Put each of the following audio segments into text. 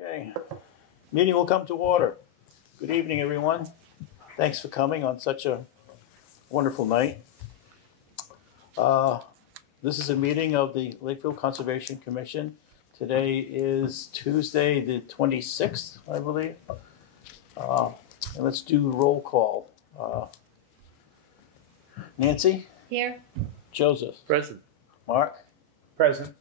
Okay, meeting will come to order. Good evening, everyone. Thanks for coming on such a wonderful night. This is a meeting of the Lakeville Conservation Commission. Today is Tuesday, the 26th, I believe. And let's do roll call. Nancy? Here. Joseph? Present. Mark? Present.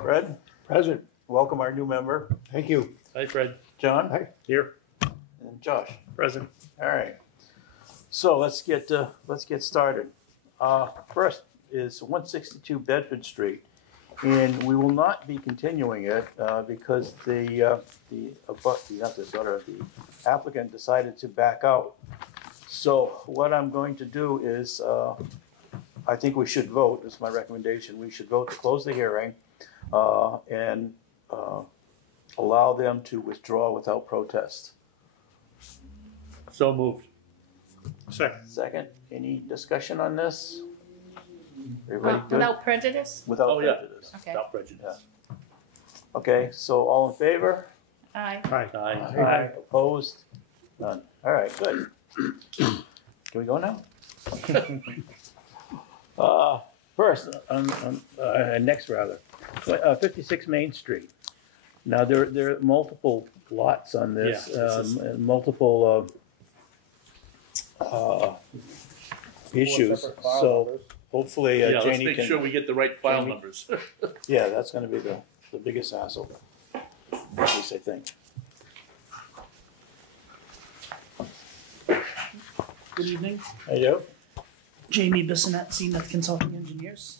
Fred? Present. Welcome our new member. Thank you. Hi, Fred. John? Hi. Here. And Josh. Present. All right. So let's get started. First is 162 Bedford Street, and we will not be continuing it because the applicant decided to back out. So what I'm going to do is I think we should vote. This is my recommendation. We should vote to close the hearing and allow them to withdraw without protest. So moved. Second. Second, any discussion on this? Everybody good? Without prejudice? Without Oh, yeah. prejudice. Okay. Without prejudice. Okay, so all in favor? Aye. Aye. Aye. Opposed? None. All right, good. Can we go now? First, next rather, 56 Main Street. Now, there are multiple lots on this, and multiple issues, so hopefully Yeah, let's Janie make can. sure we get the right file Janie- numbers. Yeah, that's gonna be the biggest hassle, at least I think. Good evening, Hey, Joe? Jamie Bissonette, Zenith Consulting Engineers.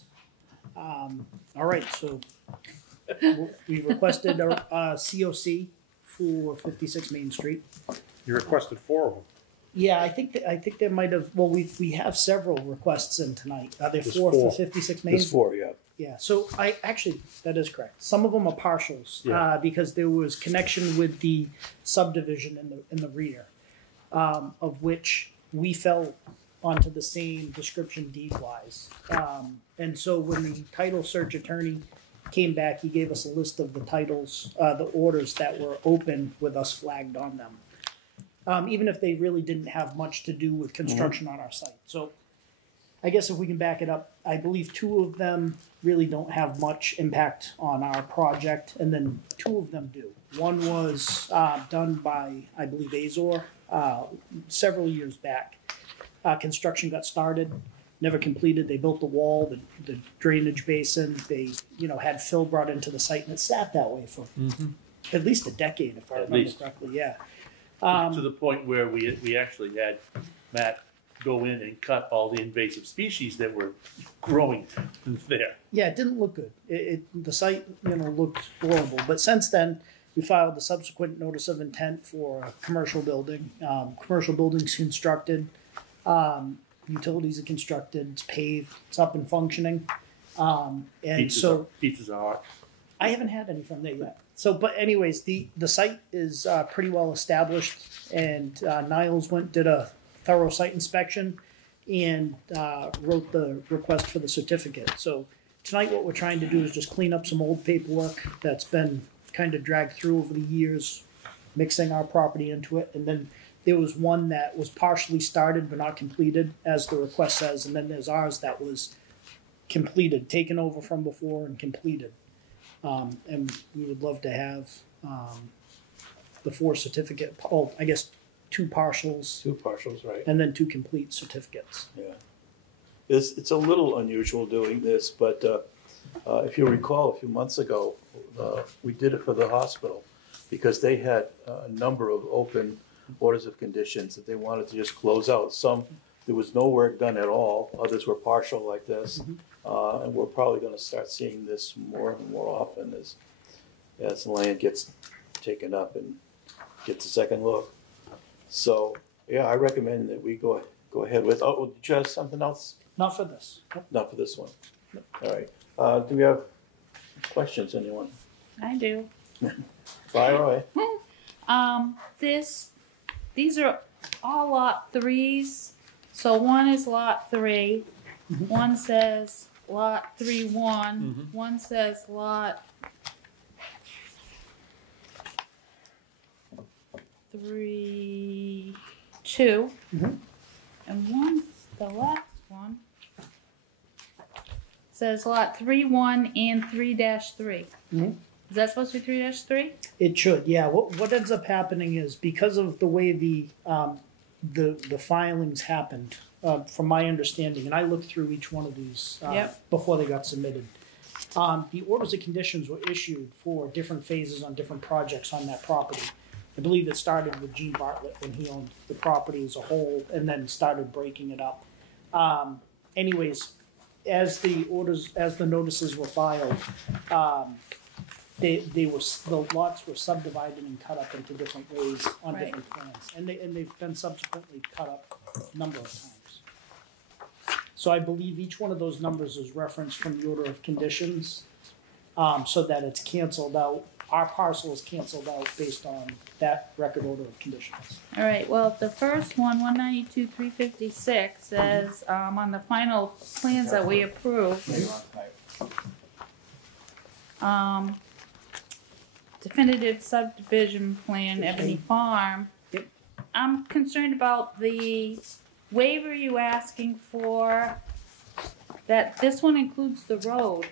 All right, so we requested a COC for 56 Main Street. You requested 4 of them. Yeah, I think there might have. Well, we have several requests in tonight. Are there There's 4 for four. 56 Main? There's 4, yeah. Yeah, so that is correct. Some of them are partials because there was connection with the subdivision in the rear, of which we fell onto the same description deed-wise. And so when the title search attorney came back, he gave us a list of the titles, the orders that were open with us flagged on them. Even if they really didn't have much to do with construction on our site. So I guess if we can back it up, I believe 2 of them really don't have much impact on our project, and then 2 of them do. One was done by, I believe, Azor several years back. Construction got started, never completed. They built the wall, the drainage basin. They, had fill brought into the site, and it sat that way for at least a decade, if I remember correctly. Yeah. To the point where we actually had Matt go in and cut all the invasive species that were growing there. Yeah, it didn't look good. The site, looked horrible. But since then, we filed the subsequent notice of intent for a commercial building. Commercial building's constructed. Utilities are constructed. It's paved. It's up and functioning. Pizzas are hot. I haven't had any from there yet. So, but anyways, the site is pretty well established, and Niles did a thorough site inspection and wrote the request for the certificate. So tonight what we're trying to do is just clean up some old paperwork that's been kind of dragged through over the years, mixing our property into it. And then there was one that was partially started but not completed, as the request says, and then there's ours that was completed, taken over from before and completed. And we would love to have the 4 certificate, I guess 2 partials. 2 partials, right. And then 2 complete certificates. Yeah. It's a little unusual doing this, but if you recall a few months ago, we did it for the hospital because they had a number of open orders of conditions that they wanted to just close out. Some, there was no work done at all. Others were partial like this. And we're probably going to start seeing this more and more often as land gets taken up and gets a second look. So, yeah, I recommend that we go ahead with. Oh, did you have something else? Not for this. Not for this one. All right. Do we have questions, anyone? I do. Fire away. These are all lot 3s. So one is lot 3. One says lot 3-1. One says lot 3, 2. Mhm. And the last one says lot 3, 1 and 3-3. Mhm. Is that supposed to be 3-3? It should, yeah. What ends up happening is because of the way the filings happened, from my understanding, and I looked through each one of these Yep. before they got submitted. The orders of conditions were issued for different phases on different projects on that property. I believe it started with Gene Bartlett when he owned the property as a whole, and then started breaking it up. Anyways, as the notices were filed, the lots were subdivided and cut up into different ways on Right. different plans, and they've been subsequently cut up a number of times. So I believe each one of those numbers is referenced from the order of conditions, so that it's canceled out. Our parcel is canceled out based on that record order of conditions. All right, well, the first one, 192, 356, says on the final plans that we approved, definitive subdivision plan, Ebony Farm. Yep. I'm concerned about the waiver you asking for, that this one includes the road,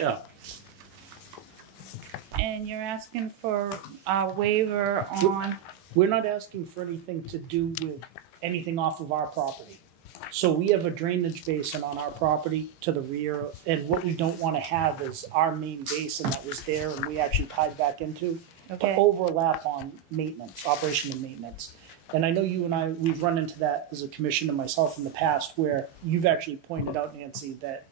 Yeah, and you're asking for a waiver on, We're not asking for anything to do with anything off of our property. So we have a drainage basin on our property to the rear, and what we don't want to have is our main basin that was there and we actually tied back into to okay? overlap on maintenance, operation and maintenance. And I know you and I, we've run into that as a commission and myself in the past, where you've actually pointed out, Nancy, that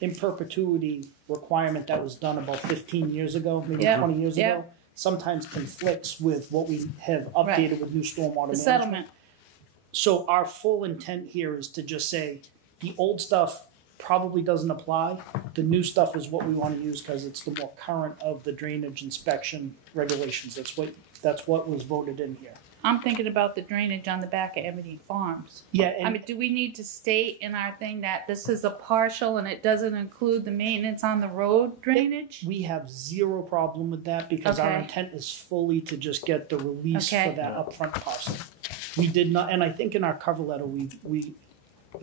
in perpetuity requirement that was done about 15 years ago, maybe Yep. 20 years Yep. ago, sometimes conflicts with what we have updated with new stormwater The management. settlement, So our full intent here is to just say, the old stuff probably doesn't apply. The new stuff is what we want to use because it's the more current of the drainage inspection regulations. That's what was voted in here. I'm thinking about the drainage on the back of Ebony Farms. Yeah, I mean, do we need to state in our thing that this is a partial and it doesn't include the maintenance on the road drainage? we have zero problem with that because our Okay. intent is fully to just get the release Okay. for that upfront parcel. We did not, and I think in our cover letter, we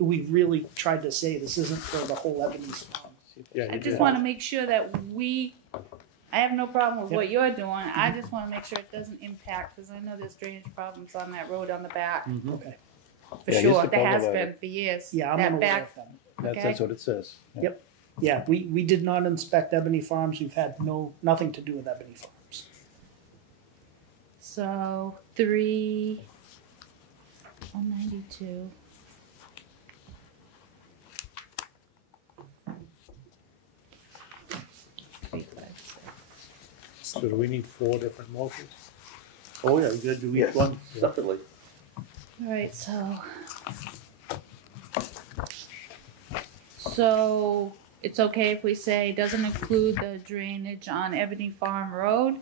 really tried to say this isn't for the whole Ebony's Farm. Yeah, I you just did. wanna make sure that I have no problem with Yep. what you're doing, I just wanna make sure it doesn't impact, cause I know there's drainage problems on that road on the back, Okay. for Yeah, here's sure, the there has cover been letter. for years. Yeah, I'm That unaware back, of that. Okay. That's what it says. Yep. Yeah, we did not inspect Ebony Farms. We've had nothing to do with Ebony Farms. so 192. So do we need 4 different motions? oh yeah, we gotta do each Yes. one separately. Alright, so it's okay if we say doesn't include the drainage on Ebony Farm Road?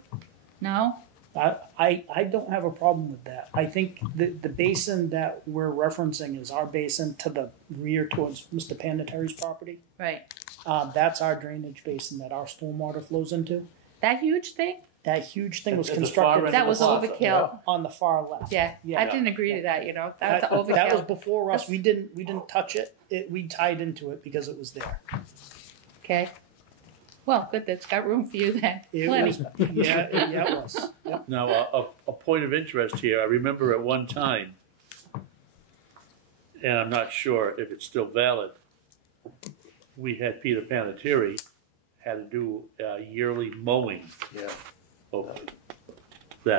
No? I don't have a problem with that. I think the basin that we're referencing is our basin to the rear towards Mr. Panettieri's property. Right. That's our drainage basin that our stormwater flows into. That huge thing? That huge thing was At the far constructed end That of was the plaza, overkill. on the far left. Yeah, Yeah. I didn't agree to that, you know, that's That was overkill. before us. We didn't touch it. We tied into it because it was there. Okay. Well, good, that's got room for you then, It plenty. was, yeah, it was. Yep. Now, a point of interest here, I remember at one time, and I'm not sure if it's still valid, we had Peter Panettieri had to do yearly mowing Yeah, of that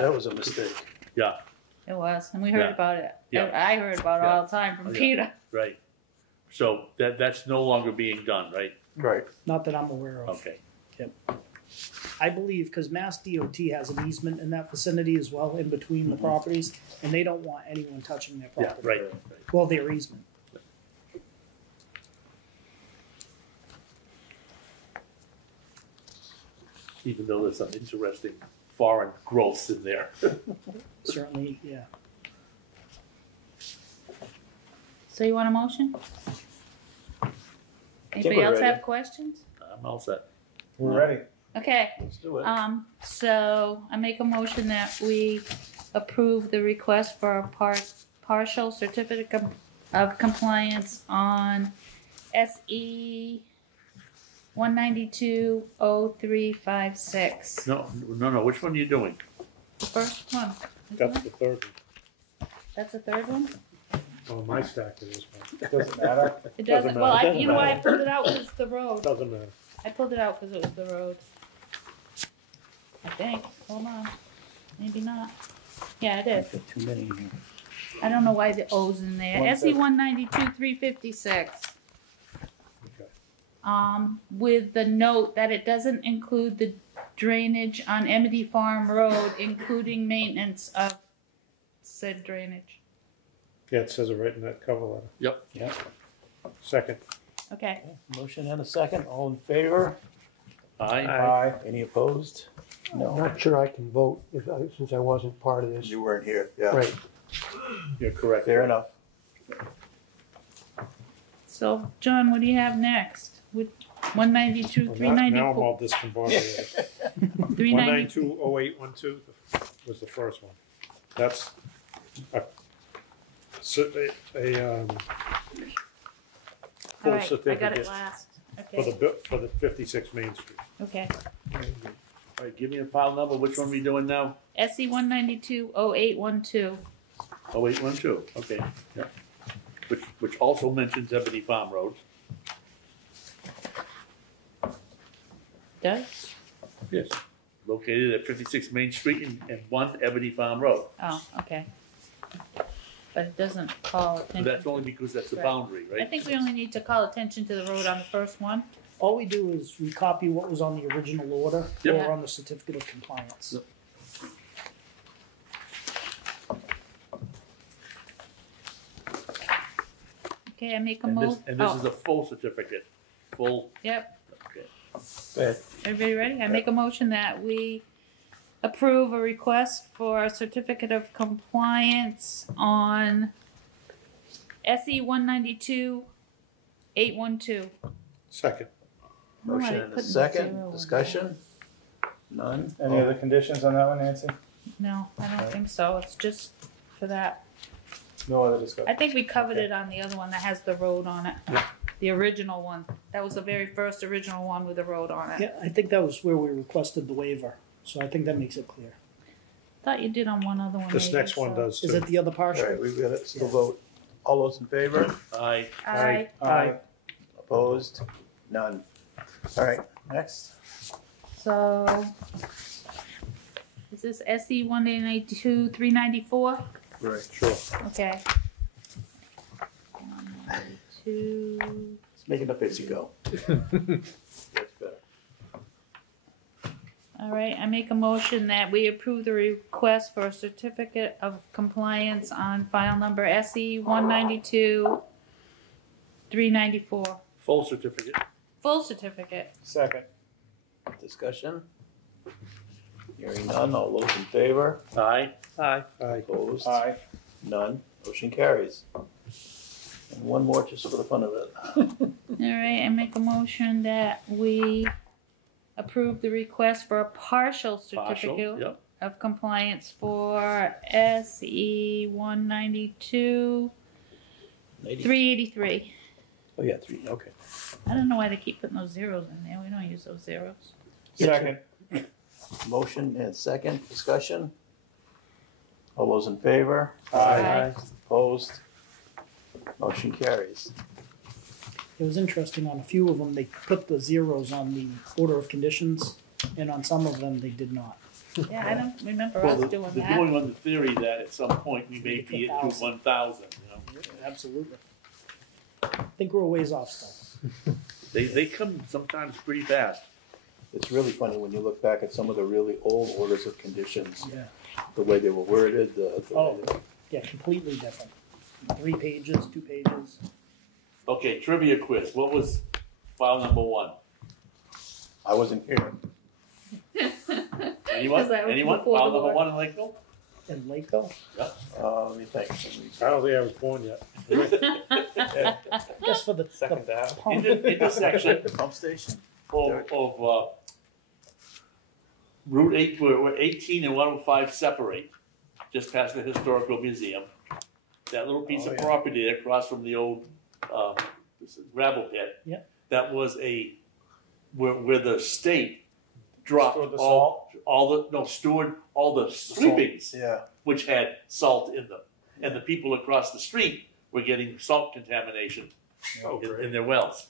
that, was a mistake. yeah, It was, and we heard Yeah. about it. Yeah. I heard about it all the time from Yeah. Peter. right. So that's no longer being done, right? Right. Not that I'm aware of. Okay, I believe because Mass DOT has an easement in that vicinity as well, in between the properties, and they don't want anyone touching their yeah, property. right, Well, their easement. even though there's some interesting foreign growths in there. Certainly, yeah. So you want a motion? Anybody we're else ready. have questions? I'm all set. We're ready. Okay, Let's do it. so I make a motion that we approve the request for a partial certificate of compliance on SE 1920356. No, which one are you doing? The first one. isn't That's it? the third That's the third one? one. On my stack it is, one. Doesn't matter. It Doesn't doesn't, well, matter. you know why I pulled it out was the road. Doesn't matter. I pulled it out because it was the road. I think. Hold on. Maybe not. Yeah, it is. Got too many here. I don't know why the O's in there. One SE 192-356. Okay. With the note that it doesn't include the drainage on Ebony Farm Road, including maintenance of said drainage. Yeah, it says it right in that cover letter. Yep. Yeah. Second. Okay. Motion and a second. All in favor? Aye. Aye. Any opposed? I'm No. not sure I can vote since I wasn't part of this. You weren't here. Yeah. Right. You're correct. Fair enough. So, John, what do you have next? With 192, Well, now I'm 394, all discombobulated. 390. 1920812 was the first one. That's a full All right, I got certificate it last. for Okay. for the 56 Main Street. Okay. All right, give me a file number. Which one are we doing now? SE 192-0812. 0812. Okay. Yeah. Which also mentions Ebony Farm Road. Does? Yes. Located at 56 Main Street and 1 Ebony Farm Road. Oh, okay. But it doesn't call But attention. that's only because that's the Right. boundary, I right? think we only need to call attention to the road on the first one. All we do is we copy what was on the original order Yep. or on the certificate of compliance. Yep. Okay, I make a And this, motion. and this is a full certificate. Full. Yep. Okay. Go ahead. Everybody ready? I make a motion that we approve a request for a certificate of compliance on SE 192-812. Second. Motion and a second. Discussion? None? Any other conditions on that one, Nancy? No, I don't think so. It's just for that. No other discussion? I think we covered it on the other one that has the road on it. The original one. That was the very first original one with the road on it. Yeah, I think that was where we requested the waiver. So I think that makes it clear. Thought you did on one other one. This maybe, next one so- does Is too. it the other All partial? right, we've got it. So vote. All those in favor? Aye. Aye. Aye. Opposed? None. All right, next. So, is this SE 192-394? Right. Sure. Okay. 192. Let's make it up as you go. That's better. All right, I make a motion that we approve the request for a certificate of compliance on file number SE 192-394. Full certificate. Full certificate. Second. Discussion? Hearing none. All those in favor? Aye. Aye. Opposed? Aye. None. Motion carries. And one more just for the fun of it. All right, I make a motion that we approve the request for a partial Partial. certificate Yep. of compliance for SE 192-383. Oh, yeah, 3, okay. I don't know why they keep putting those zeros in there. We don't use those zeros. Second. Motion and second. Discussion? All those in favor? Aye. Opposed? Motion carries. It was interesting on a few of them, they put the zeros on the order of conditions, and on some of them, they did not. Yeah, I don't remember Well, us they're doing doing that. on the theory that at some point we may be at 1,000, you know. Absolutely. I think we're a ways off still. They come sometimes pretty fast. It's really funny when you look back at some of the really old orders of conditions, Yeah. the way they were worded, the way Oh. they- Yeah, completely different. 3 pages, 2 pages. Okay, trivia quiz. What was file number 1? I wasn't here. Anyone? 'Cause that was Anyone? before File the number war. 1 in Lakeville? In Lakeville? Let me think. I don't think I was born yet. I guess for the Second down. pump. Intersection Pump station? of Route 8, where 18 and 105 separate, just past the Historical Museum. That little piece Oh, of yeah. property there across from the old gravel pit. Yep. That was where the state dropped Stored the stored all the sweepings, Yeah. which had salt in them. And the people across the street were getting salt contamination in their wells.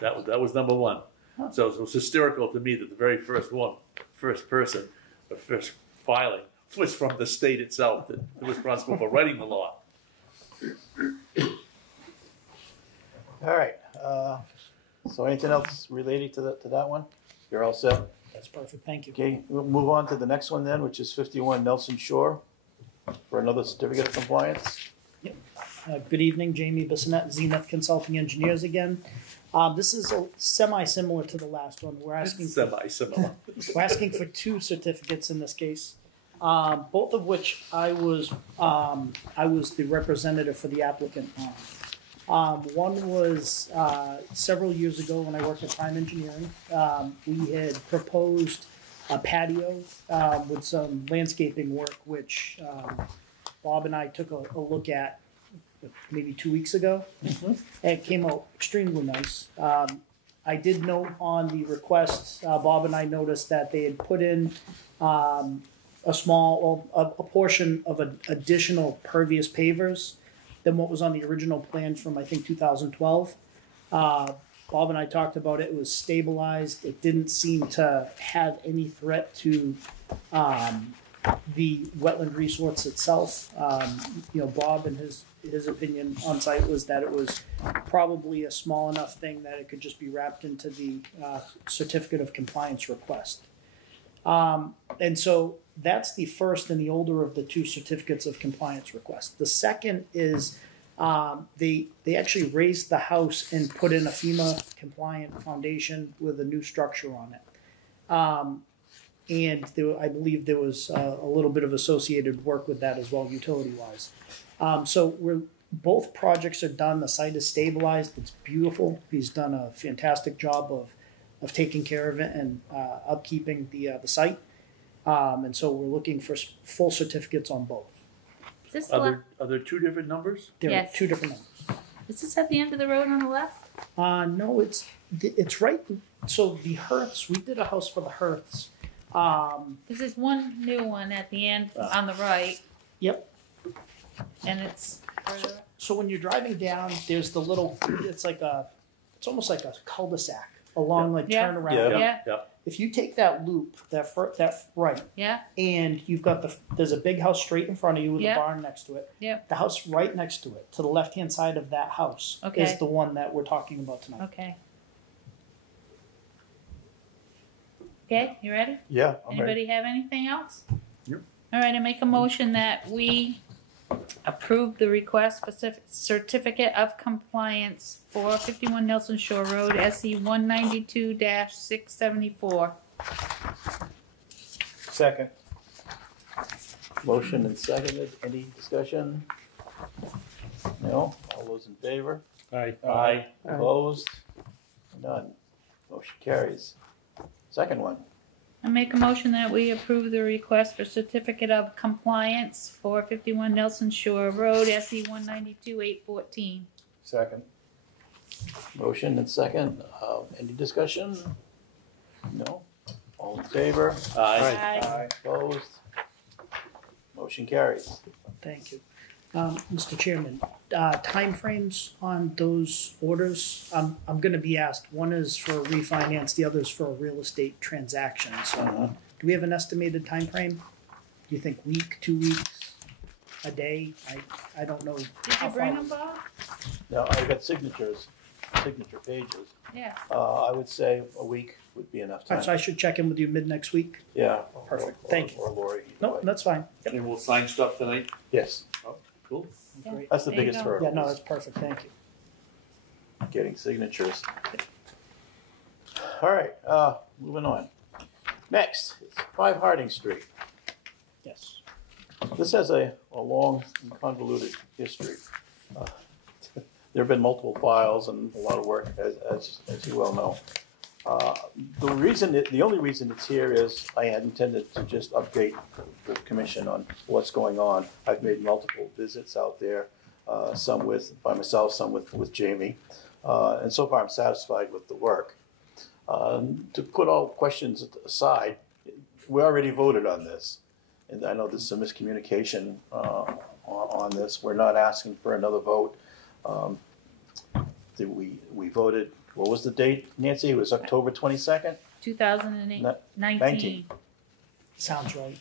That was number one. So it was hysterical to me that the very first person, the first filing was from the state itself that was responsible for writing the law. All right, so anything else related to that one? You're all set? That's perfect, thank you. Okay, we'll move on to the next one then, which is 51 Nelson Shore for another certificate of compliance. Good evening, Jamie Bissonette, Zenith Consulting Engineers again. This is semi-similar to the last one. We're asking Semi-similar. We're asking for two certificates in this case, both of which I was the representative for the applicant on. One was several years ago when I worked at Prime Engineering. We had proposed a patio with some landscaping work, which Bob and I took a look at maybe 2 weeks ago. And it came out extremely nice. I did note on the request, Bob and I noticed that they had put in a portion of an additional pervious pavers than what was on the original plan from, I think, 2012. Bob and I talked about it. It was stabilized. It didn't seem to have any threat to the wetland resource itself. Bob and his opinion on site was that it was probably a small enough thing that it could just be wrapped into the certificate of compliance request. And so that's the first and the older of the two certificates of compliance requests. The second is they actually raised the house and put in a FEMA compliant foundation with a new structure on it. And I believe there was a little bit of associated work with that as well, utility-wise. So both projects are done. The site is stabilized. It's beautiful. He's done a fantastic job of taking care of it and upkeeping the site. And so we're looking for full certificates on both. Is this Are there two different numbers? There Yes. are two different numbers. Is this at the end of the road on the left? No, it's right. So the Herths, we did a house for the Herths. This is one new one at the end on the right, Yep. and it's further. So when you're driving down, there's the little. It's almost like a cul-de-sac along like Yeah. turnaround. Yeah. Yeah. If you take that loop, that right, Yeah, and you've got there's a big house straight in front of you with Yeah. a barn next to it. Yep. The house right next to it, to the left-hand side of that house, Okay. is the one that we're talking about tonight. okay. Okay, you ready? Yeah, I'm ready. Anybody have anything else? Yep. All right, I make a motion that we approve the request for certificate of compliance for 51 Nelson Shore Road, SE 192-674. Second. Motion and seconded. Any discussion? No? All those in favor? Aye. Aye. Opposed? None. Motion carries. Second one. I make a motion that we approve the request for certificate of compliance for 51 Nelson Shore Road, SE 192-814. Second. Motion and second. Any discussion? No? All in favor? Aye. Aye. Opposed? Motion carries. Thank you. Mr. Chairman, timeframes on those orders, I'm going to be asked. One is for a refinance, the other is for a real estate transaction. So do we have an estimated time frame? Do you think week, 2 weeks, a day? I don't know. Did how you bring far- them, Bob? Now, I've got signature pages. Yeah. I would say a week would be enough All time. right, so I should check in with you mid next week? Yeah. Perfect. Or- Thank you. Or Lori. either No, way. that's fine. Yep. And we'll sign stuff tonight. Yes, Cool. Great. that's the There you biggest go. hurdle. Yeah, no, that's perfect. Thank you. Getting signatures. All right, moving on. Next, it's 5 Harding Street. Yes. This has a long and convoluted history. There have been multiple files and a lot of work, as you well know. The only reason it's here is I had intended to just update the commission on what's going on. I've made multiple visits out there, some by myself, some with Jamie. And so far I'm satisfied with the work. To put all questions aside, we already voted on this. And I know there's some miscommunication on this. We're not asking for another vote. We voted, what was the date, Nancy? It was October 22nd? 2019. 19. Sounds right.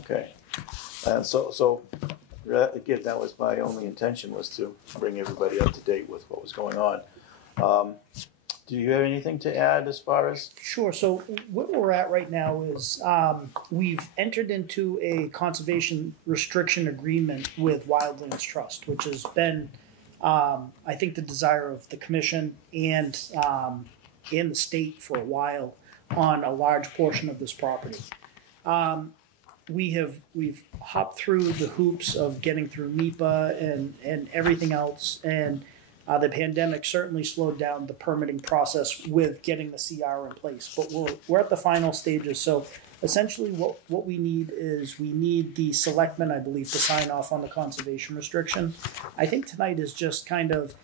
Okay. And so again, that was my only intention, was to bring everybody up to date with what was going on. Do you have anything to add as far as? Sure. So where we're at right now is we've entered into a conservation restriction agreement with Wildlands Trust, which has been, I think, the desire of the commission and the state for a while on a large portion of this property. We've hopped through the hoops of getting through NEPA and everything else, and the pandemic certainly slowed down the permitting process with getting the CR in place. But we're at the final stages. So essentially what we need is the selectmen, I believe, to sign off on the conservation restriction. I think tonight is just kind of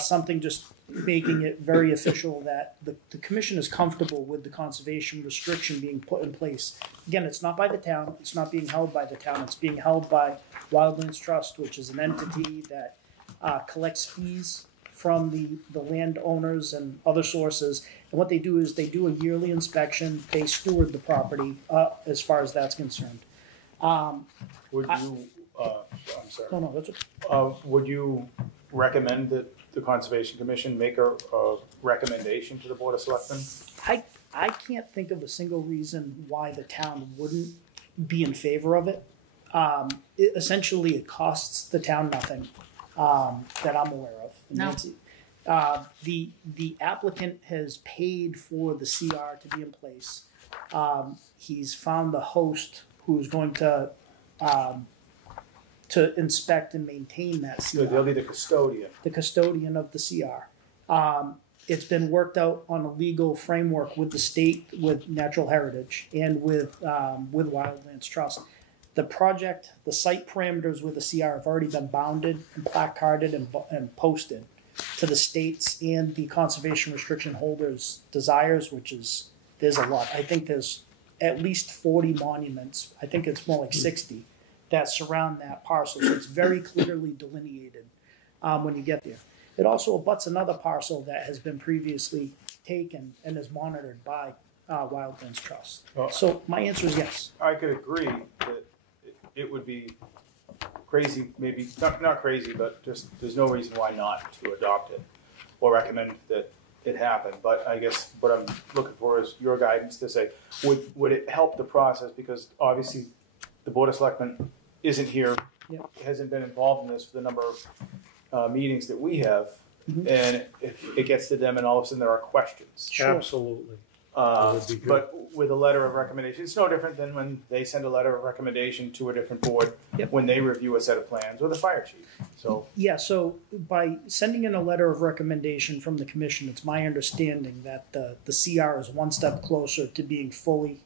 something just making it very official that the commission is comfortable with the conservation restriction being put in place. Again, it's not by the town. It's not being held by the town. It's being held by Wildlands Trust, which is an entity that collects fees from the landowners and other sources. And what they do is they do a yearly inspection. They steward the property as far as that's concerned. Would you, I'm sorry. No, that's okay. Would you recommend that the Conservation Commission make a recommendation to the Board of Selectmen? I can't think of a single reason why the town wouldn't be in favor of it. Essentially, it costs the town nothing that I'm aware of. No. The applicant has paid for the CR to be in place. He's found the host who's going to inspect and maintain that CR. So they'll be the custodian. The custodian of the CR. It's been worked out on a legal framework with the state, with Natural Heritage, and with Wildlands Trust. The project, the site parameters with the CR have already been bounded and placarded and posted to the states and the conservation restriction holders' desires, which is, there's a lot. I think there's at least 40 monuments. I think it's more like 60 that surround that parcel. So it's very clearly delineated when you get there. It also abuts another parcel that has been previously taken and is monitored by Wildlands Trust. So my answer is yes. I could agree that it would be crazy, maybe, not crazy, but just there's no reason why not to adopt it or recommend that it happen. But I guess what I'm looking for is your guidance to say, would it help the process? Because obviously the Board of Selectmen isn't here, hasn't been involved in this for the number of meetings that we have. Mm-hmm. And if it gets to them and all of a sudden there are questions. Sure. Absolutely. But with a letter of recommendation, it's no different than when they send a letter of recommendation to a different board when they review a set of plans or the fire chief. So so by sending in a letter of recommendation from the commission, it's my understanding that the CR is one step closer to being fully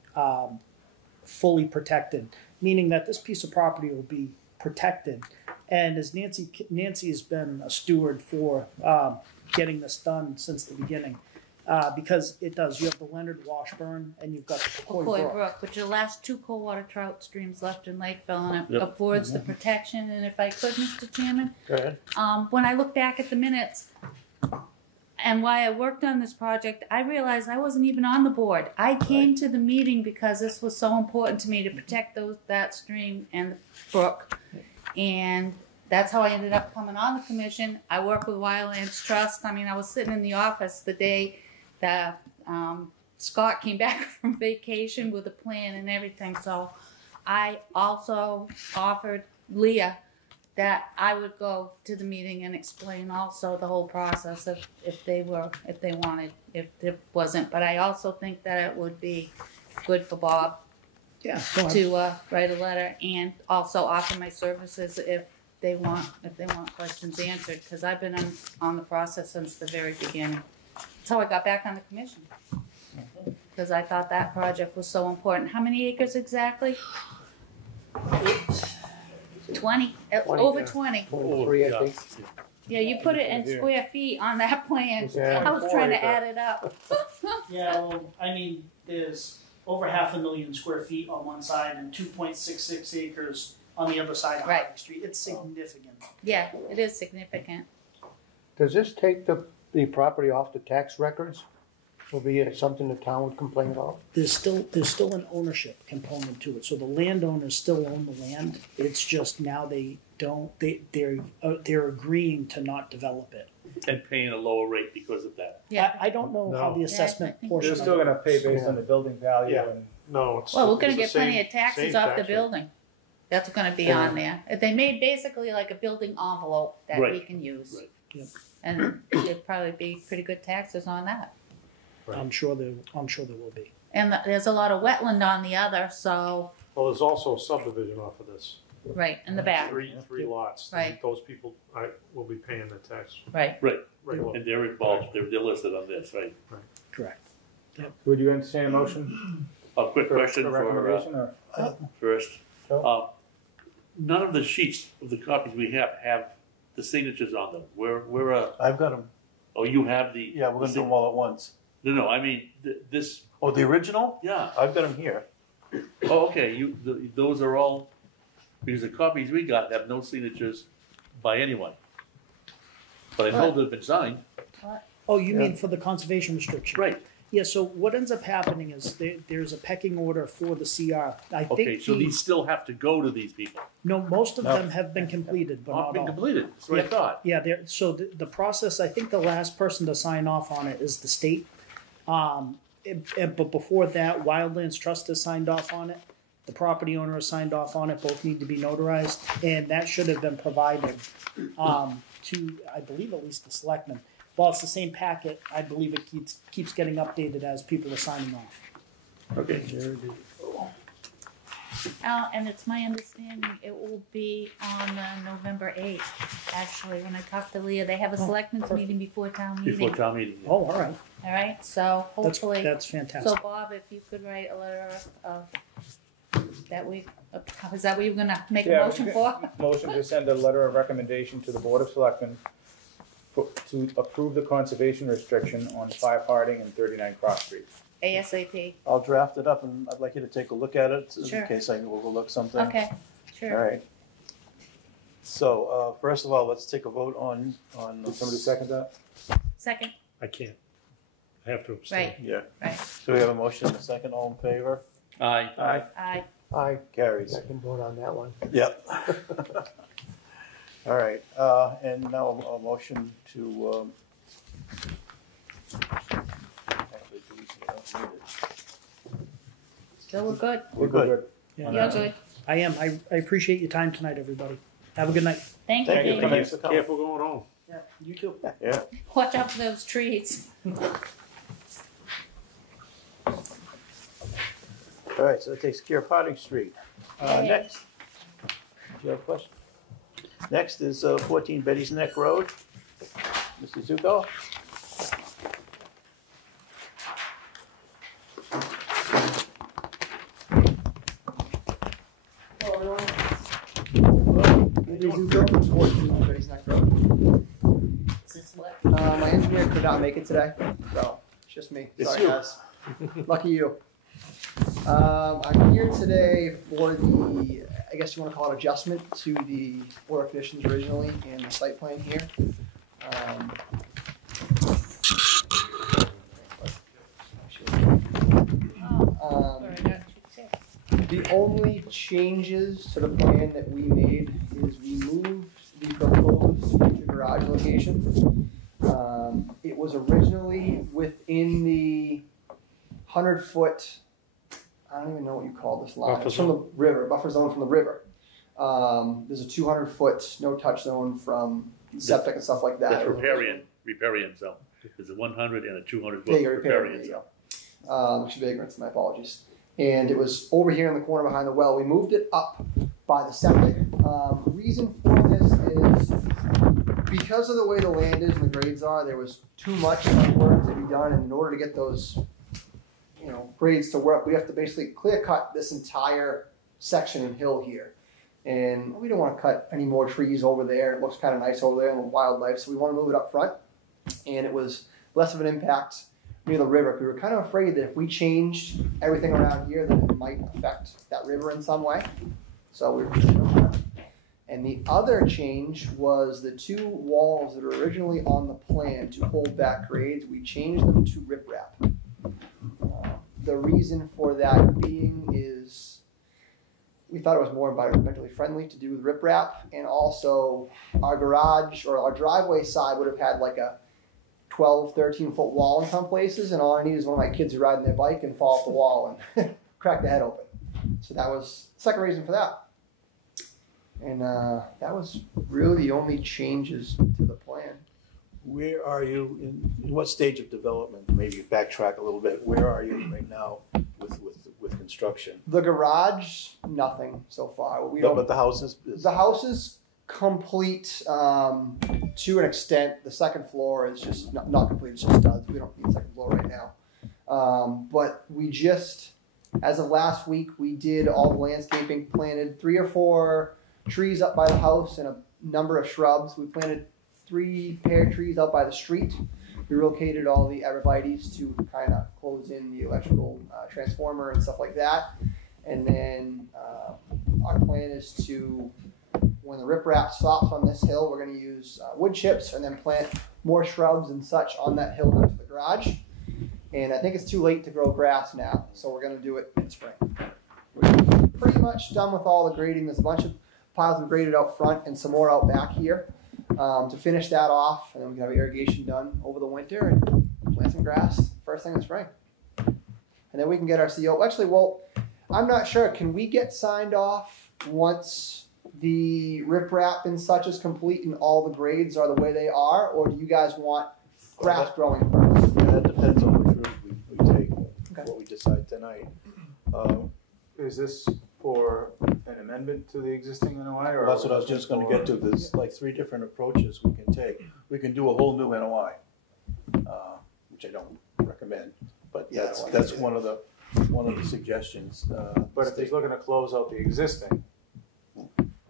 protected, meaning that this piece of property will be protected. And as Nancy has been a steward for getting this done since the beginning. Because it does. You have the Leonard Washburn and you've got the Coy Brook. Which are the last two cold water trout streams left in Lakeville, and it affords the protection. And if I could, Mr. Chairman, go ahead. When I look back at the minutes and why I worked on this project, I realized I wasn't even on the board. I came to the meeting because this was so important to me to protect that stream and the brook, and that's how I ended up coming on the commission. I work with Wildlands Trust. I mean, I was sitting in the office the day that Scott came back from vacation with a plan and everything. So I also offered Leah that I would go to the meeting and explain also the whole process if they wanted, if it wasn't. But I also think that it would be good for Bob to write a letter and also offer my services if they want questions answered, because I've been on the process since the very beginning. That's how I got back on the commission. because I thought that project was so important. How many acres exactly? 20, over 20. 23, I think. Yeah, you put it in square feet on that plan. Yeah. I was trying to add it up. Yeah, well, I mean, there's over 500,000 square feet on one side and 2.66 acres on the other side of Right. Harding Street. It's significant. Yeah, it is significant. Does this take the property off the tax records? Will be something the town would complain about? There's still an ownership component to it. So the landowners still own the land. It's just now they're agreeing to not develop it. And paying a lower rate because of that. Yeah. I don't know how No. the assessment Yeah, I think portion. They're still of it. gonna pay based on the building value Yeah. and No, it's. Well, we're gonna it's the get plenty same- of taxes same off the tax rate. building. That's gonna be on there. They made basically like a building envelope that we Right. can use. Right. Yep. And there'd probably be pretty good taxes on that. I'm sure there will be. And there's a lot of wetland on the other, so, Well, there's also a subdivision off of this. right, in the back, Three lots. Right. Those people will be paying the tax right. regular. And they're involved, they're listed on this, right? Correct. would you entertain a motion A quick question for for, recommendation or? first. Sure. None of the sheets of the copies we have the signatures on them. We're I've got them. oh, you have the. Yeah, we're gonna do them all at once. No, I mean, this, Oh, the original? yeah. I've got them here. Oh, okay, those are all, because the copies we got have no signatures by anyone. But I know they've been signed. Oh, you Yeah. mean for the conservation restriction? Right. Yeah, so what ends up happening is there's a pecking order for the CR. I think Okay, so these still have to go to these people. no, most of No. them have been completed, but Not not been all. completed, that's what I Yeah. thought. Yeah, so the process, I think the last person to sign off on it is the state. But before that, Wildlands Trust has signed off on it. The property owner has signed off on it. Both need to be notarized, and that should have been provided to, I believe, at least the selectmen. While it's the same packet, I believe it keeps getting updated as people are signing off. Okay. And it's my understanding it will be on November 8th, actually, when I talked to Leah. They have a selectmen's meeting before town meeting. Before town meeting. yeah. Oh, all right. All right, so hopefully. That's fantastic. So Bob, if you could write a letter of that we, is that what you're gonna make a Yeah, motion for? Motion to send a letter of recommendation to the Board of Selectmen to approve the conservation restriction on 5 Harding and 39 Cross Street. ASAP. I'll draft it up and I'd like you to take a look at it Sure. in case I overlook something. Okay, All sure. right. So, first of all, let's take a vote on. Did somebody second that? Second, I can't. I have to abstain. right, Yeah. right. So we have a motion and a second. All in favor? Aye. Aye. I Carries. can vote on that one. Yep. All right, and now a motion to, actually, don't need it. Still look good. We're good. Yeah. You're good. I am. I appreciate your time tonight, everybody. Have a good night. Thank you, Thank you. David. Thanks for coming. Careful going home. Yeah, you too. Yeah. Watch out for those trees. All right, so that takes care of Harding Street. Yay. Next. Do you have a question? Next is 14 Betty's Neck Road. Mr. Zuko? Is this what? My engineer could not make it today, so it's just me. It's Sorry, you. guys. Lucky you. I'm here today for the, I guess you want to call it adjustment to the order conditions originally and the site plan here. Oh, sorry, I got you too. The only changes to the plan that we made is we moved the proposed future garage location. It was originally within the 100-foot, I don't even know what you call this line. Buffer It's from the river, buffer zone from the river. There's a 200-foot no-touch zone from septic and stuff like that. That's riparian zone. There's a 100 and a 200 There foot you go, riparian, riparian there you zone. go. Which is vagrants, my apologies. And it was over here in the corner behind the well. We moved it up by the septic. Reason for this is because of the way the land is and the grades are, there was too much work to be done, and in order to get those, grades to work, we have to basically clear cut this entire section and hill here. And we don't want to cut any more trees over there. It looks kind of nice over there and wildlife, so we want to move it up front. And it was less of an impact near the river. We were kind of afraid that if we changed everything around here, that it might affect that river in some way. So we were. And the other change was the two walls that were originally on the plan to hold back grades, we changed them to riprap. The reason for that being is we thought it was more environmentally friendly to do with riprap, and also our garage or our driveway side would have had like a 12, 13-foot wall in some places, and all I need is one of my kids to ride on their bike and fall off the wall and crack the head open. So that was the second reason for that. And that was really the only changes to the plan. Where are you in what stage of development? Maybe backtrack a little bit. Where are you right now with construction? The garage, nothing so far. We No, don't. but the house is The house is complete to an extent. The second floor is just not complete. It's just studs. We don't need second floor right now. But we just, as of last week, we did all the landscaping, planted 3 or 4 trees up by the house and a number of shrubs. We planted 3 pear trees out by the street. We relocated all the arborvitaes to kind of close in the electrical transformer and stuff like that. And then our plan is to, when the riprap stops on this hill, we're going to use wood chips and then plant more shrubs and such on that hill next to the garage. And I think it's too late to grow grass now, so we're going to do it in spring. We're pretty much done with all the grading. There's a bunch of piles we graded out front and some more out back here. To finish that off, and then we can have irrigation done over the winter and plant some grass first thing in spring. And then we can get our CO. Actually, well, I'm not sure. Can we get signed off once the riprap and such is complete and all the grades are the way they are, or do you guys want grass growing first? Yeah, that depends on which route we take. Okay. What we decide tonight. Is this for an amendment to the existing NOI? Or That's what I was just going to get to. There's like 3 different approaches we can take. We can do a whole new NOI, which I don't recommend, but Yeah, that's one of the suggestions. But if he's looking to close out the existing,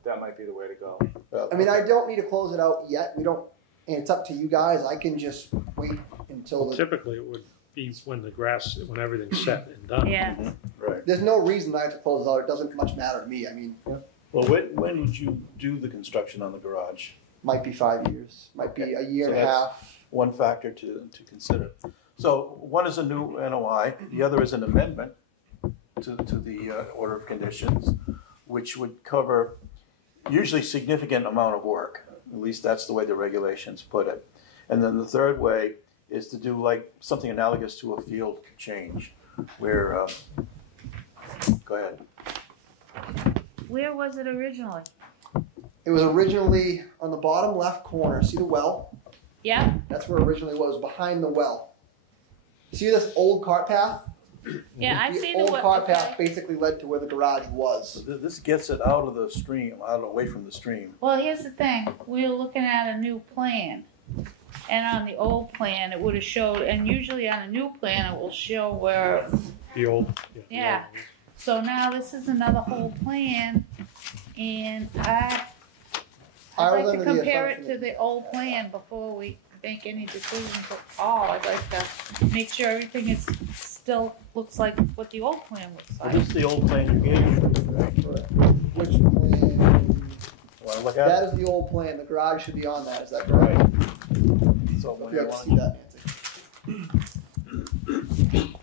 that might be the way to go. I mean, I don't need to close it out yet. We don't, and it's up to you guys. I can just wait until the. Typically, it would be when everything's set and done. Yeah. Right. There's no reason I have to close it out. It doesn't much matter to me. I mean, Well, when would you do the construction on the garage? might be 5 years, might be a year So and a that's half. one factor to consider. So one is a new NOI, the other is an amendment to the order of conditions, which would cover usually significant amount of work. At least that's the way the regulations put it. And then the third way is to do like something analogous to a field change, where, go ahead. Where was it originally? It was originally on the bottom left corner. See the well? Yeah. That's where it originally was, behind the well. See this old cart path? Yeah, I The see old the cart path basically led to where the garage So was. this gets it out of the stream, away from the stream. Well, here's the thing. We were looking at a new plan. And on the old plan, it would have showed, and usually on a new plan, it will show where, The old. Yeah. So now this is another whole plan, and I'd I was like to under the compare it assumption to the old plan before we make any decisions at all. I'd like to make sure everything is still looks like what the old plan looks Well, like. this is the old plan you gave me, right? Which plan? Want to look at That it? is the old plan. The garage should be on that. Is that correct? So If when you you have to want- see that, Nancy.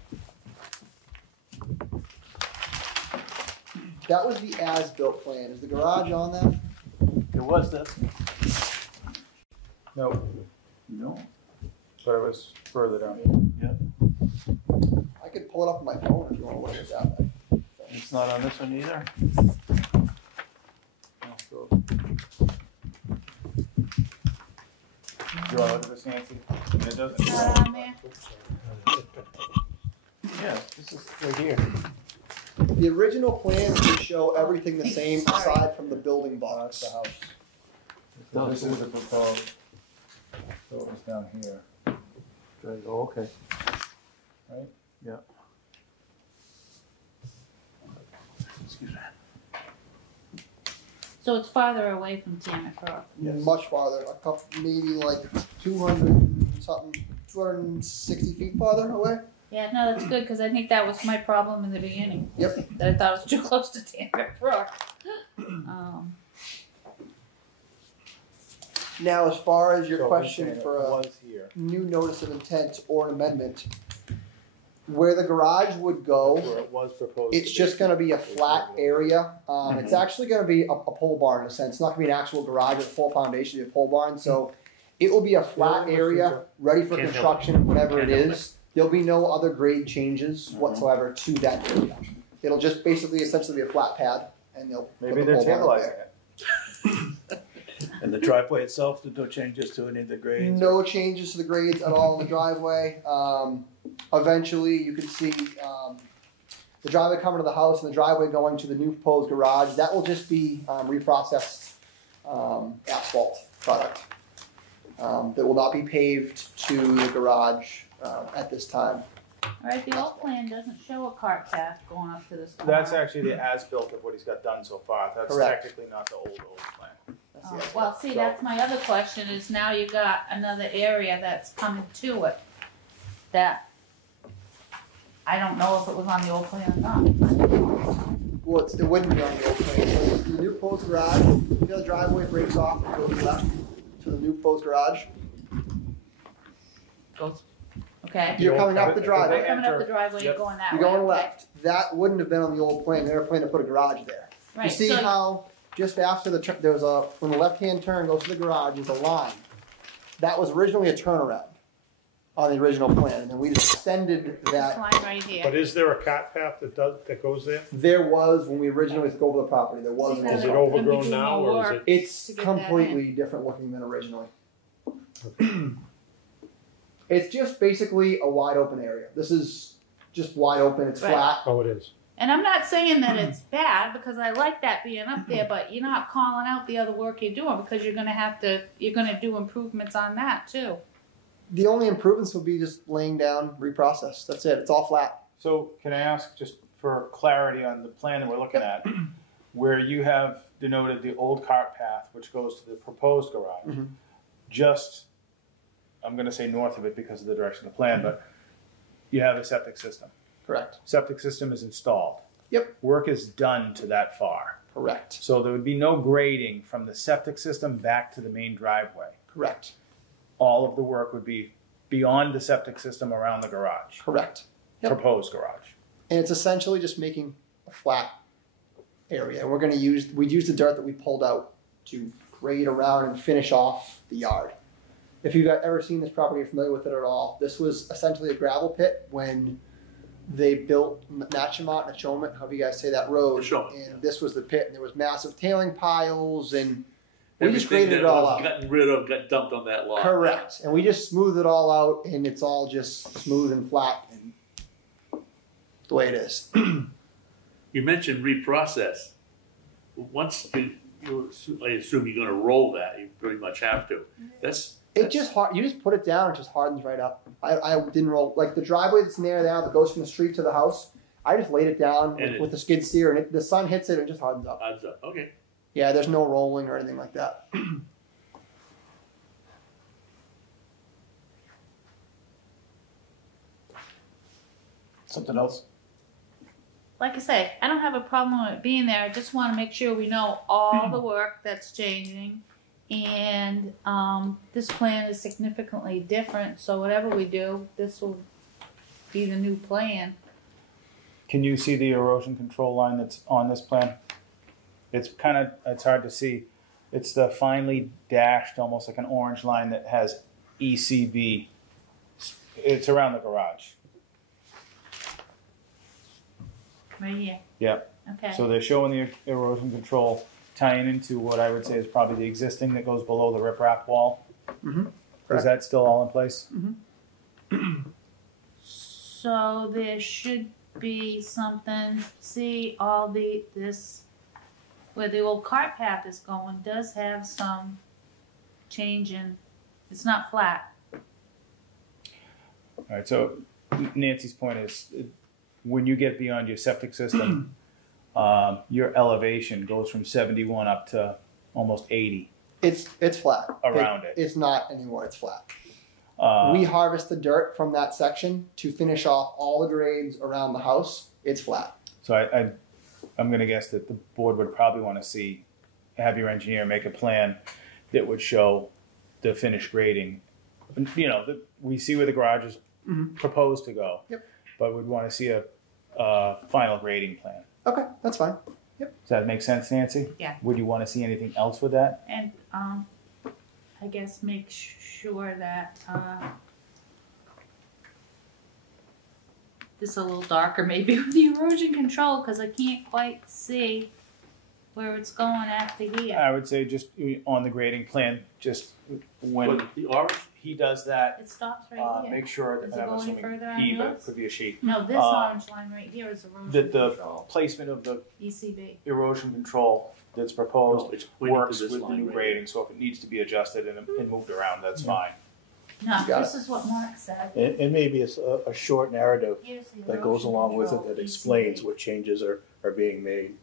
That was the as-built plan. Is the garage on that? It was this. No, No. but it was further down. I could pull it up on my phone if you want to look at that. It's not on this one either. No, so- Do you want to look at this, Nancy? It doesn't. Not on there? Yeah, this is right here. The original plan would show everything the same aside from the building That's box. the house. So this is the proposed. So it was down here. There you go, okay. Right? Yeah. So it's farther away from Tammet Brook. Much farther, a couple, maybe like 200 and something, 260 feet farther away. Yeah, no, that's good, because I think that was my problem in the beginning. Yep. That I thought it was too close to Tammet Brook. Now, as far as your So question I'm saying for it a was here. new notice of intent or an amendment, where the garage would go, Where it was proposed. it's just going to be a flat area. It's actually going to be a pole barn in a sense. It's not going to be an actual garage with full foundation, it'll be a pole barn. So it will be a flat area, ready for Can't help construction, whenever it Can't help is. There'll be no other grade changes whatsoever to that area. It'll just basically essentially be a flat pad, and they'll Maybe put the they're pole barn up tantalizing there. it. And the driveway itself, there's no changes to any of the grades? No changes to the grades at all in the driveway. Eventually, you can see the driveway coming to the house and the driveway going to the new proposed garage. That will just be reprocessed asphalt product that will not be paved to the garage at this time. Alright, the old plan doesn't show a cart path going up to this barn. That's actually the as-built of what he's got done so far. That's Correct. technically not the old plan. That's the asphalt. Well, see, that's my other question, is now you got another area that's coming to it, that I don't know if it was on the old plan or not. Well, it wouldn't be on the old plan. So the new proposed garage, you know, the driveway breaks off and goes left to the new proposed garage. Okay? You're coming up the You're driveway. coming up the driveway, you're Yep. going that You're way. going okay. left. That wouldn't have been on the old plan. They were planning to put a garage there. Right, You see so, how just after there's a, when the left-hand turn goes to the garage, there's a line. That was originally a turnaround on the original plan, and then we just extended this that. line right here. But is there a cart path that goes there? There was, when we originally took over the property, there was. See, an now Is they're it old- gonna be overgrown doing now, more or is work. it? It's to get that completely different looking than originally. It's just basically a wide open area. This is just wide open, it's Right. flat. Oh, it is. And I'm not saying that it's bad, because I like that being up there, but you're not calling out the other work you're doing, because you're gonna do improvements on that too. The only improvements would be just laying down, reprocess. That's it. It's all flat. So can I ask, just for clarity on the plan that we're looking at, where you have denoted the old cart path, which goes to the proposed garage, Mhm. just, I'm gonna say north of it because of the direction of the plan, but you have a septic system. Correct. Septic system is installed. Yep. Work is done to that far. Correct. So there would be no grading from the septic system back to the main driveway. Correct. All of the work would be beyond the septic system around the garage, Correct. Yep. proposed garage. And it's essentially just making a flat area. And we'd use the dirt that we pulled out to grade around and finish off the yard. If you've ever seen this property, you're familiar with it at all, this was essentially a gravel pit when they built Nachemont, however you guys say that road. Nachemont, And this was the pit, and there was massive tailing piles, and we just Everything graded that it all was out. gotten rid of got dumped on that lot. Correct. And we just smoothed it all out, and it's all just smooth and flat and the way it is. You mentioned reprocess. Once I assume you're gonna roll that, you pretty much have to. It just hard. You just put it down; it just hardens right up. I didn't roll like the driveway that's near there that goes from the street to the house. I just laid it down And with the skid steer, and the sun hits it and it just hardens up. Odds up. Okay. Yeah, there's no rolling or anything like that. Something else? Like I say, I don't have a problem with it being there. I just want to make sure we know all the work that's changing, and this plan is significantly different. So whatever we do, this will be the new plan. Can you see the erosion control line that's on this plan? It's hard to see. It's the finely dashed, almost like an orange line that has ECB. It's around the garage. Right here. Yeah. Okay. So they're showing the erosion control tying into what I would say is probably the existing that goes below the riprap wall. Mm-hmm. Is that still all in place? So there should be something. See, all this where the old cart path is going does have some change in. It's not flat. All right. So Nancy's point is, when you get beyond your septic system, your elevation goes from 71 up to almost 80 It's flat. around it. It's not anymore. It's flat. Uh, We harvest the dirt from that section to finish off all the grades around the house. It's flat. So I'm going to guess that the board would probably want to have your engineer make a plan that would show the finished grading. You know, we see where the garage is proposed to go. Yep. But we'd want to see a final grading plan. Okay, that's fine. Does that make sense, Nancy? Yeah. Would you want to see anything else with that? And I guess make sure that this is a little darker maybe with the erosion control because I can't quite see where it's going after here. I would say just on the grading plan, just when But the orange, he does that, It stops right here. make sure that, Does and it I'm go any assuming further on he, but it yours? could be a sheet, No, this orange line right here is erosion that the control. placement of the ECB. erosion control that's proposed it's pointing to works this with the line new right grading, so if it needs to be adjusted and moved around, that's fine. No, You got this is what Mark said. And maybe it's a short narrative Here's the that goes erosion along with it control, that explains ECB. what changes are being made.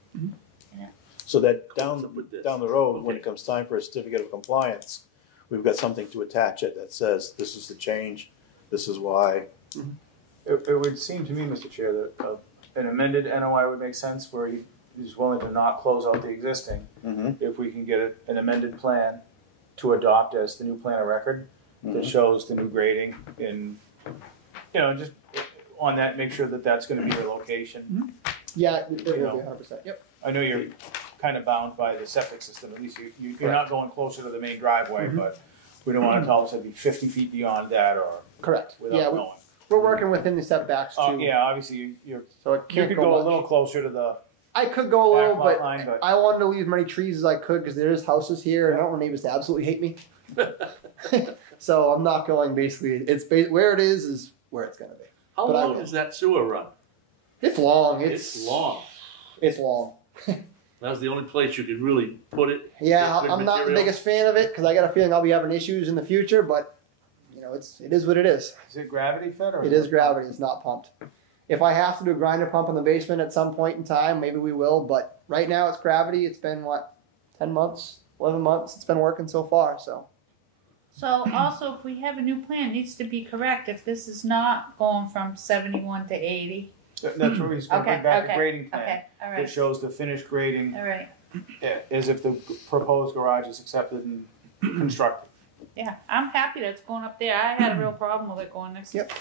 Yeah. So that What's up with this? down the road, when Okay. it comes time for a certificate of compliance, we've got something to attach it that says, this is the change, this is why. It would seem to me, Mr. Chair, that an amended NOI would make sense where he's willing to not close out the existing. If we can get an amended plan to adopt as the new plan of record that shows the new grading and, just on that, make sure that that's gonna be your location. Yeah, it will be know. 100%. Yep. I know you're kind of bound by the septic system, at least you're not going closer to the main driveway, but we don't want it to all of a sudden be 50 feet beyond that or Correct. without Yeah, knowing. we're working within the setbacks too. Yeah, obviously you So it can't could go go a much. little closer to the, I could go a little, back lot but, line, but- I wanted to leave as many trees as I could because there is houses here, and I don't want neighbors to absolutely hate me. So I'm not going. Basically, where it is where it's going to be. how But I long will. does that sewer run? It's long. It's long. It's long. That was the only place you could really put it. Yeah, Get good I'm not the material. biggest fan of it because I got a feeling I'll be having issues in the future. But it is what it is. is it gravity fed or? It is gravity. It's not pumped. If I have to do a grinder pump in the basement at some point in time, maybe we will. But right now it's gravity. It's been 10 months, 11 months. It's been working so far. So So also, if we have a new plan, it needs to be correct. If this is not going from 71 to 80. That's where he's going to bring back a grading plan Okay, all that right, shows the finished grading all right. as if the proposed garage is accepted and constructed. Yeah, I'm happy that it's going up there. I had a real problem with it going next. Yep.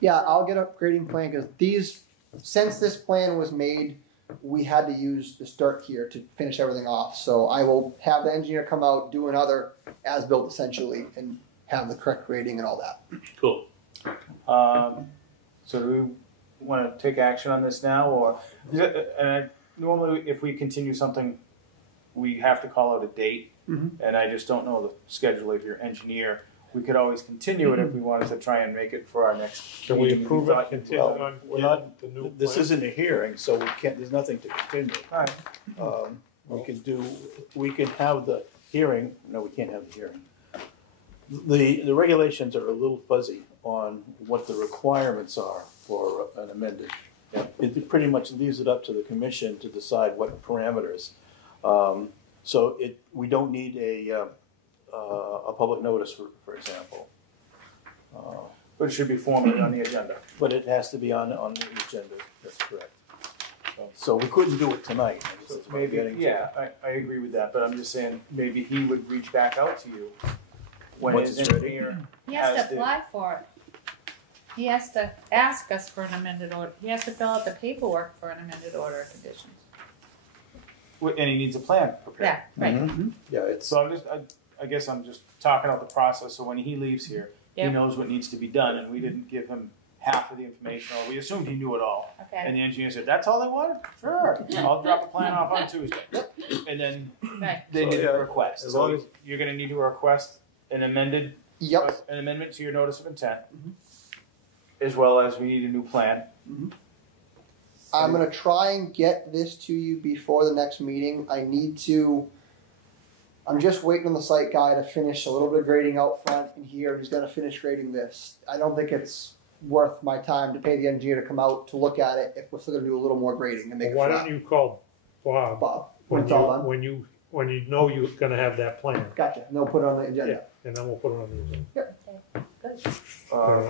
Yeah, I'll get a grading plan because since this plan was made, we had to use this dirt here to finish everything off. So I will have the engineer come out, do another as-built essentially, and have the correct grading and all that. Cool. So do we want to take action on this now, or normally if we continue something, we have to call out a date, and I just don't know the schedule of your engineer. We could always continue it if we wanted to try and make it for our next. Can we meeting. approve thought- it contingent Well, on we're getting not- the new This plan? isn't a hearing, so there's nothing to continue. All right. We can have the hearing, no, we can't have the hearing. The regulations are a little fuzzy on what the requirements are for an amended. It pretty much leaves it up to the commission to decide what parameters. So we don't need a public notice, for example. But it should be formally on the agenda. But it has to be on the agenda, that's correct. So we couldn't do it tonight. I guess So that's what I'm maybe, getting to. yeah, I agree with that, but I'm just saying, maybe he would reach back out to you when Once his it's ready. engineer He has has to the. apply for it. He has to ask us for an amended order. He has to fill out the paperwork for an amended order of conditions. And he needs a plan prepared. Yeah, right. Mhm. Yeah, it's, So I guess I'm just talking out the process, so when he leaves here, he Yep. knows what needs to be done, and we didn't give him half of the information, or we assumed he knew it all. Okay, And the engineer said, that's all they wanted? Sure, I'll drop a plan off on Tuesday. And then right. they So, need yeah, a request, as so long as- you're gonna need to request an amended, Yep. an amendment to your notice of intent, as well as we need a new plan. I'm gonna try and get this to you before the next meeting. I'm just waiting on the site guy to finish a little bit of grading out front and here. He's gonna finish grading this. I don't think it's worth my time to pay the engineer to come out to look at it if we're still gonna do a little more grading and make it Why flat. don't you call Bob Bob, when when it's all done? when you know you're gonna have that plan? Gotcha, and they'll put it on the Yeah, agenda. and then we'll put it on the agenda. Good. Uh,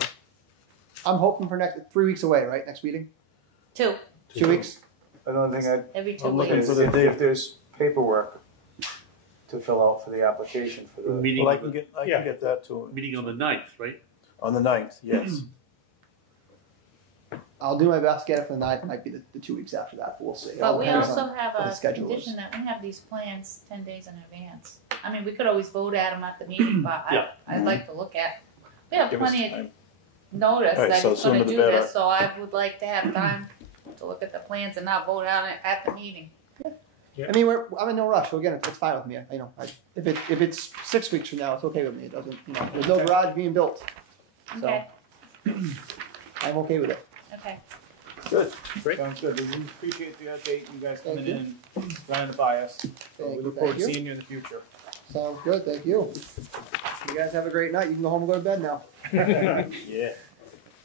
I'm hoping for 3 weeks away, right, next meeting? 2 2 weeks? Another thing every 2 I'm looking weeks. for the date. if there's paperwork to fill out for the application for the. Meeting, Well, I on can the- get that to him meeting on the 9th, right? on the 9th, yes. I'll do my best to get it for the 9th, might be the 2 weeks after that, but we'll see. All But we depends also on have what the a schedule condition is. that we have these plans 10 days in advance. I mean, we could always vote at them at the meeting, but Yeah. I'd like to look at, we have Give us plenty of time. notice All right, that so he's gonna sooner the do better. this, so I would like to have time to look at the plans and not vote on it at the meeting. I mean, I'm in no rush, so again, it's fine with me, if it's 6 weeks from now, it's okay with me, it doesn't, there's no garage being built, so Okay, I'm okay with it. okay. Good. Sounds good. We appreciate the update. You guys coming Thank you. in, running it by us. So Thank we you, look forward thank to you. seeing you in the future. Sounds good, thank you. You guys have a great night, you can go home and go to bed now, Yeah.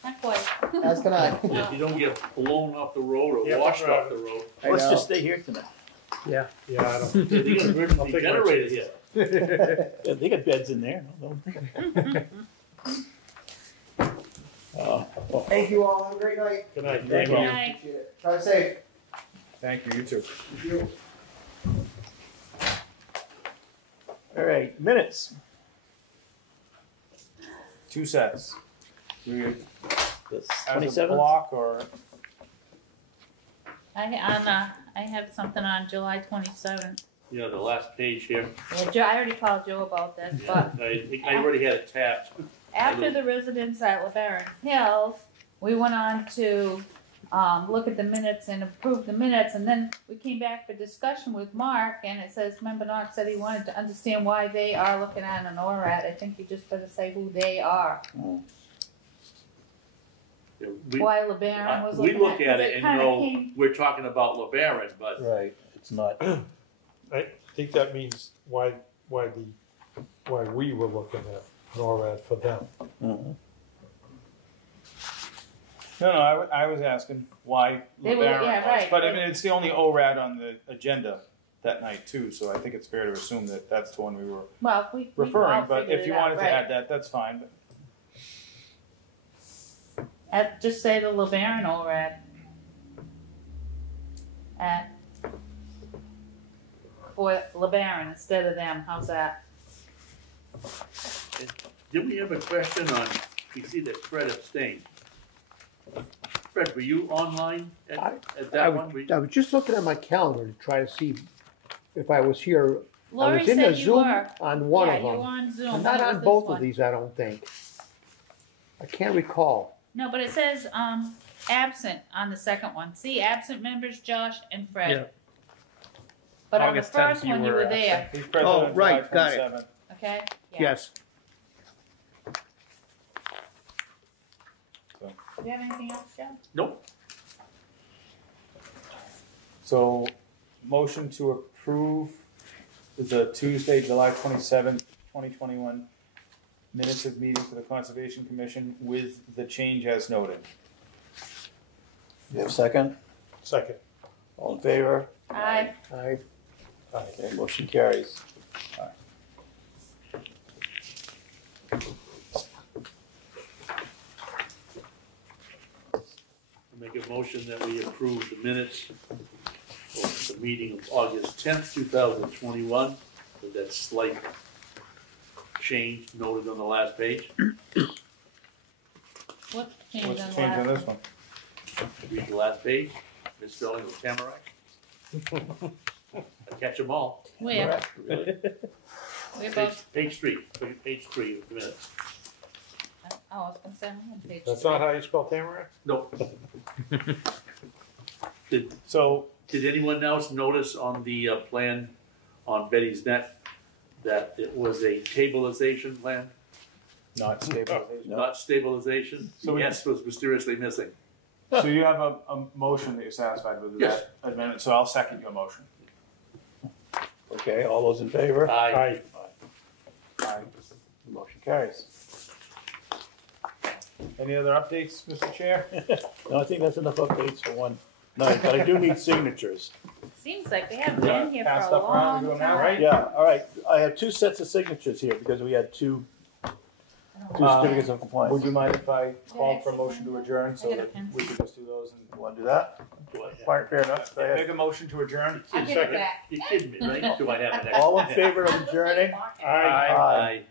Not quite. as can I. If you don't get blown off the road or Yeah, washed right. off the road, I Let's know. just stay here tonight. Yeah, I don't. they got I'll emergency take my generators here. Yeah, they got beds in there. No, no. Thank you all, have a great night. Good night. Thank you. Night. Appreciate it. Drive safe. Thank you. You too. Thank you. All right, minutes. 2 sets. We The as a 27th? block or I have something on July 27th. Yeah, the last page here. Well, Joe, I already called Joe about this, but I already had it tapped. after the residents at LeBaron Hills, we went on to look at the minutes and approve the minutes, and then we came back for discussion with Mark, and it says, Member Knox said he wanted to understand why they are looking at an ORAD. I think you just better say who they are. Why LeBaron was We looking look at at it, it and kinda know came- we're talking about LeBaron, but Right, it's not. I think that means why we were looking at NORAD for them. Mhm. no. I was asking why They were- LeBaron yeah, was, right, but I right. mean it's the only ORAD on the agenda that night too. So I think it's fair to assume that that's the one we were Well, we referring. all But figured if it you out, wanted right. to add that, that's fine. But Just say the LeBaron ORAD. For LeBaron instead of them, how's that? did we have a question on, we see that Fred abstained. Fred, were you online at I that one? We- I was just looking at my calendar to try to see if I was here. I Lori was in the said you Zoom were. on one Yeah, of you them. were on Zoom. I'm but not it on was both this of one. these, I don't think. I can't recall. No, but it says absent on the second one. See, absent members Josh and Fred. Yeah. But on August the first 10th, one, you were there. absent. He's present Oh, on right, July got it. 27th. Okay? Yeah. Yes. Do you have anything else, Joe? Nope. So, motion to approve the Tuesday, July 27th, 2021 minutes of meeting for the Conservation Commission with the change as noted. You have a second? Second. All in favor? Aye. I, Okay, motion carries. I make a motion that we approve the minutes of the meeting of August 10th, 2021, with that slight change noted on the last page. What's the change What's on the the change on last this one? Read the last page, misspelling of Tamarack. I catch them all. one? Where? Really. Where Page, about? page 3, page 3 of the minutes. Oh, I was gonna say, I'm on page That's 3. not how you spell Tamarack? Nope. Did So, anyone else notice on the plan on Betty's Net that it was a stabilization plan, not stabilization. not stabilization? So we- S was mysteriously missing. So you have a motion that you're satisfied with Yes. that amendment, so I'll second your motion. Okay, all those in favor? Aye. Aye. Aye. Motion carries. Any other updates, Mr. Chair? No, I think that's enough updates for one night, but I do need signatures. Seems like we haven't been here Pass for a stuff around, do long them now, time. right? Yeah, all right, I have two sets of signatures here because we had two certificates of compliance. Would you mind if I called for a actually motion to adjourn so I got a that pencil. we could just do those? And Want to do that? Fine, fair enough. Go ahead. make a motion to adjourn. I'll give it back. You're kidding me, right? Do I have an All in favor of adjourning? Aye. Aye.